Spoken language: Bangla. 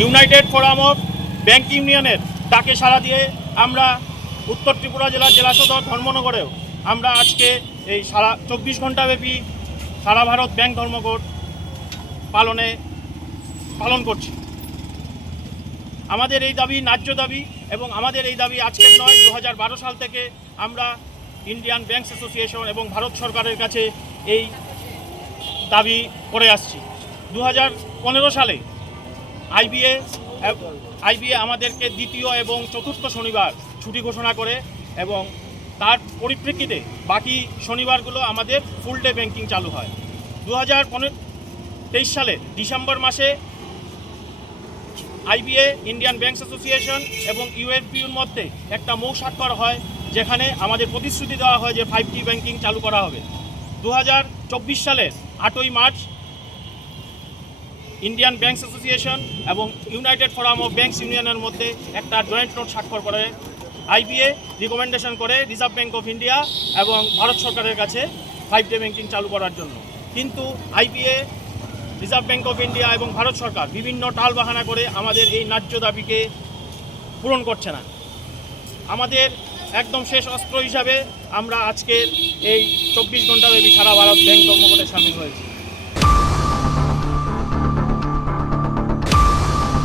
ইউনাইটেড ফোরাম অফ ব্যাংক ইউনিয়নের ডাকে সাড়া দিয়ে আমরা উত্তর ত্রিপুরা জেলার জেলা সদর ধর্মনগরেও আমরা আজকে এই সারা চব্বিশ ঘন্টাব্যাপী সারা ভারত ব্যাংক ধর্মঘট পালনে, পালন করছি। আমাদের এই দাবি ন্যায্য দাবি এবং আমাদের এই দাবি আজকের নয় দু হাজার সাল থেকে আমরা ইন্ডিয়ান ব্যাংকস অ্যাসোসিয়েশন এবং ভারত সরকারের কাছে এই দাবি করে আসছি। দু হাজার পনেরো সালে আইবিএ আইবিএ আমাদেরকে দ্বিতীয় এবং চতুর্থ শনিবার ছুটি ঘোষণা করে এবং তার পরিপ্রেক্ষিতে বাকি শনিবারগুলো আমাদের ফুল ডে ব্যাংকিং চালু হয়। দু হাজার তেইশ সালে ডিসেম্বর মাসে আইবিএ, ইন্ডিয়ান ব্যাংকস অ্যাসোসিয়েশন এবং ইউএনপিউর মধ্যে একটা মৌ স্বাক্ষর হয়, যেখানে আমাদের প্রতিশ্রুতি দেওয়া হয় যে ফাইভ টি ব্যাংকিং চালু করা হবে। দু হাজার চব্বিশ সালের আটই মার্চ ইন্ডিয়ান ব্যাংকস অ্যাসোসিয়েশন এবং ইউনাইটেড ফোরাম অফ ব্যাংকস ইউনিয়নের মধ্যে একটা জয়েন্ট নোট স্বাক্ষর করে। আইবিএ রিকমেন্ডেশন করে রিজার্ভ ব্যাঙ্ক অফ ইন্ডিয়া এবং ভারত সরকারের কাছে ফাইভ ডে ব্যাঙ্কিং চালু করার জন্য। কিন্তু IBA, reserve bank of India এবং ভারত সরকার বিভিন্ন টাল বাহানা করে আমাদের এই ন্যায্য দাবিকে পূরণ করছে না। আমাদের একদম শেষ অস্ত্র হিসাবে আমরা আজকের এই চব্বিশ ঘণ্টা ঘন্টাব্যাপী সারা ভারত ব্যাংক ধর্মঘটে সামিল হয়েছি